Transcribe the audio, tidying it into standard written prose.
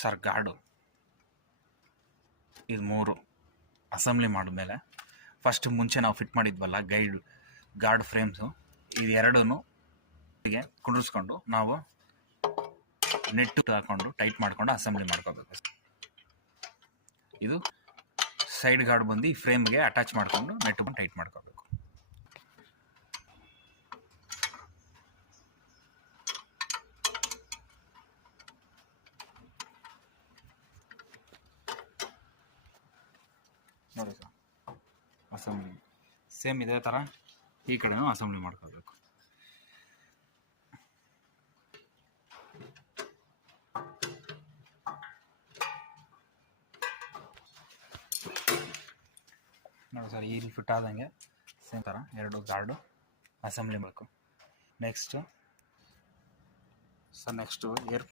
Sir guard ಇದು 3 assembly ಮಾಡಿದ್ಮೇಲೆ first ಮುಂಚೆ ನಾವು ಫಿಟ್ ಮಾಡಿದ್ವಲ್ಲ ಗಾರ್ಡ್ ಫ್ರೇಮ್ಸು ಇದು ಹೀಗೆ ಕುಂಡ್ರಿಸ್ಕೊಂಡು ನಾವು ನೆಟ್ಟು ಹಾಕ್ಕೊಂಡು ಟೈಟ್ ಮಾಡ್ಕೊಂಡು ಅಸೆಂಬ್ಲಿ ಮಾಡ್ಕೋಬೇಕು. ಇದು ಸೈಡ್ ಗಾರ್ಡ್ ಬಂದು ಈ ಫ್ರೇಮ್ಗೆ ಅಟ್ಯಾಚ್ ಮಾಡಿಕೊಂಡು ನೆಟ್ಟು ಬಂದು ಟೈಟ್ ಮಾಡ್ಕೋಬೇಕು. ನೋಡಿ ಸರ್, ಅಸೆಂಬ್ಲಿ ಸೇಮ್ ಇದೇ ಥರ ಈ ಕಡೆನೂ ಅಸೆಂಬ್ಲಿ ಮಾಡ್ಕೋಬೇಕು. ನೋಡಿ ಸರ್, ಇಲ್ಲಿ ಫಿಟ್ ಆದಂಗೆ ಸೇಮ್ ಥರ 2 ಗಾರ್ಡು ಅಸೆಂಬ್ಲಿ ಮಾಡಬೇಕು. Next air